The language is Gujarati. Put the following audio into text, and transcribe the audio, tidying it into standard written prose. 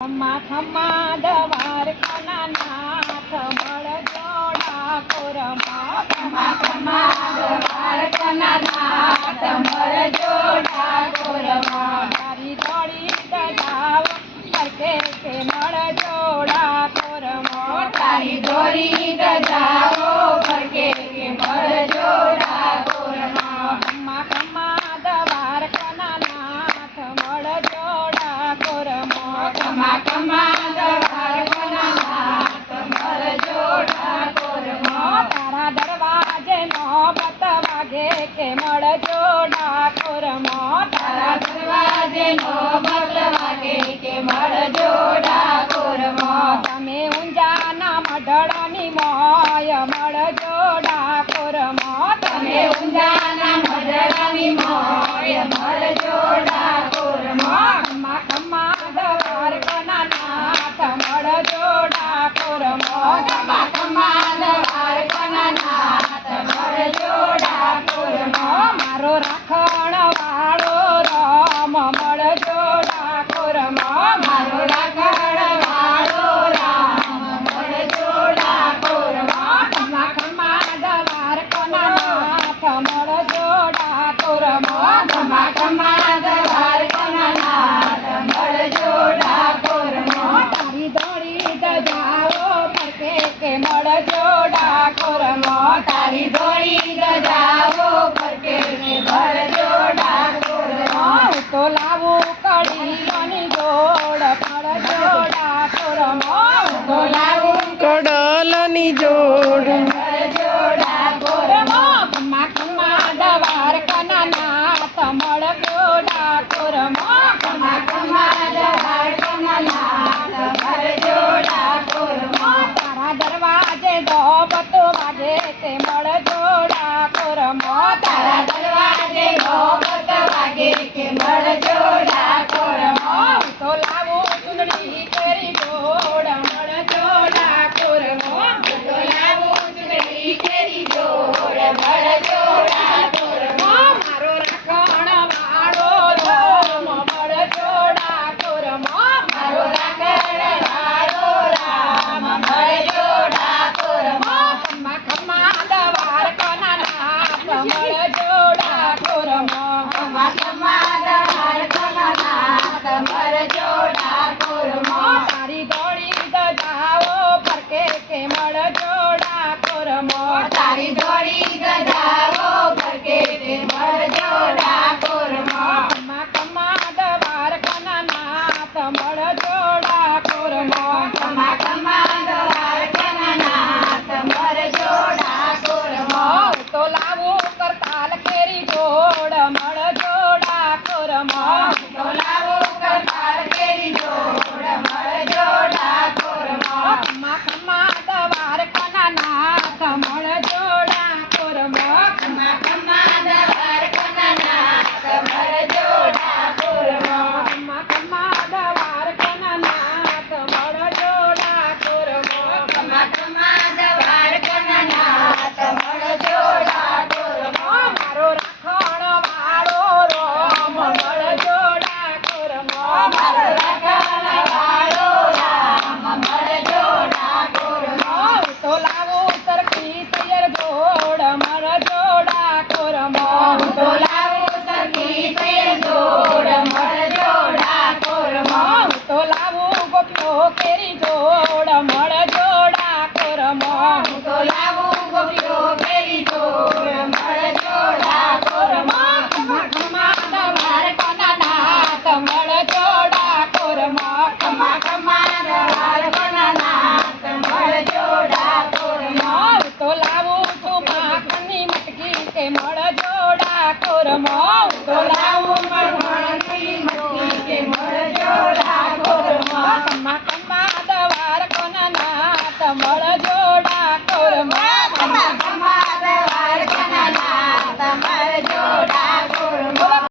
ખમ્મા ખમ્મા દ્વારકાના નાથ મળજો ડાકોરમાં. ખમ્મા ખમ્મા દ્વારકાના નાથ મળજો ડાકોરમાં. તારી દોડી દજાવ ફરકે કે મળજો ડાકોરમાં. તારી દોડી દજાવ ફરકે કે મળજો ડાકોરમાં. ખમ્મા ખમ્મા દ્વારકાના નાથ મળજો ડાકોરમાં. ખમ્મા ખમ્મા દ્વારકાના નાથ મળજો ડાકોરમાં. તારા દરવાજે નોબત વાગે કે મળજો ડાકોરમાં. તારા દરવાજે નોબત વાગે કે મળજો ડાકોરમાં. તમે ઊંઝાના મઢડાની મોય મળજો ડાકોરમાં. તમે ઊંઝાના મઢડાની મોય મળજો ડાકોરમાં. ખમ્મા ખમ્મા દ્વારકાના નાથ મળજો ડાકોરમાં. ખમ્મા ખમ્મા દ્વારકાના નાથ મળજો ડાકોરમાં. મારો રાખણ વાળો રામ મળજો ડાકોરમાં. મારો રાખણ વાળો રામ મળજો ડાકોરમાં. ખમ્મા ખમ્મા દ્વારકાના નાથ મળજો ડાકોરમાં. ખમ્મા ખમ્મા દ્વારકાના નાથ મળજો ડાકોરમાં. તારી દોડી દજાઓ ફરકે કે મળજો ડાકોરમાં. તારી દોડી દજાઓ ફરકે કે મળજો ડાકોરમાં. હું તો લાવું કડીઓની જોડ મળજો ડાકોરમાં. હું તો લાવું કડલની જોડ મળજો ડાકોરમાં. ખમ્મા ખમ્મા દ્વારકાના નાથ મળજો ડાકોરમાં. ખમ્મા ખમ્મા દ્વારકાના નાથ મળજો ડાકોરમાં. તારા દરવાજે નોબત વાગે કે મળજો ડાકોરમાં. તારા દરવાજે નોબત વાગે કે મળજો ડાકોરમાં. હું તો લાવું ચૂંદડી કેરી જોડ મળજો ડાકોરમાં. હું તો લાવું ચૂંદડી કેરી જોડ મળજો ડાકોરમાં. મારો રાખણ વાળો રામ મળજો ડાકોરમાં. મારો રાખણ વાળો રામ મળજો ડાકોરમાં. ખમ્મા ખમ્મા દ્વારકાના નાથ મળજો ડાકોરમાં. ખમ્મા ખમ્મા દ્વારકાના નાથ મળજો ડાકોરમાં. તારી દોડી દજાઓ ફરકે કે મળજો ડાકોરમાં. તારી દોડી દજાઓ ફરકે કે મળજો ડાકોરમાં. ખમ્મા ખમ્મા દ્વારકાના નાથ મળજો ડાકોરમાં. ખમ્મા ખમ્મા દ્વારકાના નાથ મળજો ડાકોરમાં. હું તો લાવું કરતાલ કેરી જોડ મળજો ડાકોરમાં. હું તો લાવું કરતાલ કેરી જોડ મળજો ડાકોરમાં. ખમ્મા ખમ્મા દ્વારકાના નાથ મળજો ડાકોરમાં. ખમ્મા ખમ્મા દ્વારકાના નાથ મળજો ડાકોરમાં. ખમ્મા ખમ્મા દ્વારકાના નાથ મળજો ડાકોરમાં. ખમ્મા ખમ્મા દ્વારકાના નાથ મળજો ડાકોરમાં. મારો રાખણ વાળો રામ મળજો ડાકોરમાં. મારો રાખણ વાળો રામ મળજો ડાકોરમાં. હું તો લાવું સરખી સૈયર જોડ મળજો ડાકોરમાં. હું તો લાવું સરખી સૈયર જોડ મળજો ડાકોરમાં. હું તો લાવું ગોપીઓ કેરી જોડ મળજો ડાકોરમાં. હું તો લાવું ગોપીઓ કેરી જોડ મળજો ડાકોરમાં. ખમ્મા ખમ્મા દ્વારકાના નાથ મળજો ડાકોરમાં. ખમ્મા ખમ્મા દ્વારકાના નાથ મળજો ડાકોરમાં. હું તો લાવું છું માખણની મટકી કે મળજો ડાકોરમાં.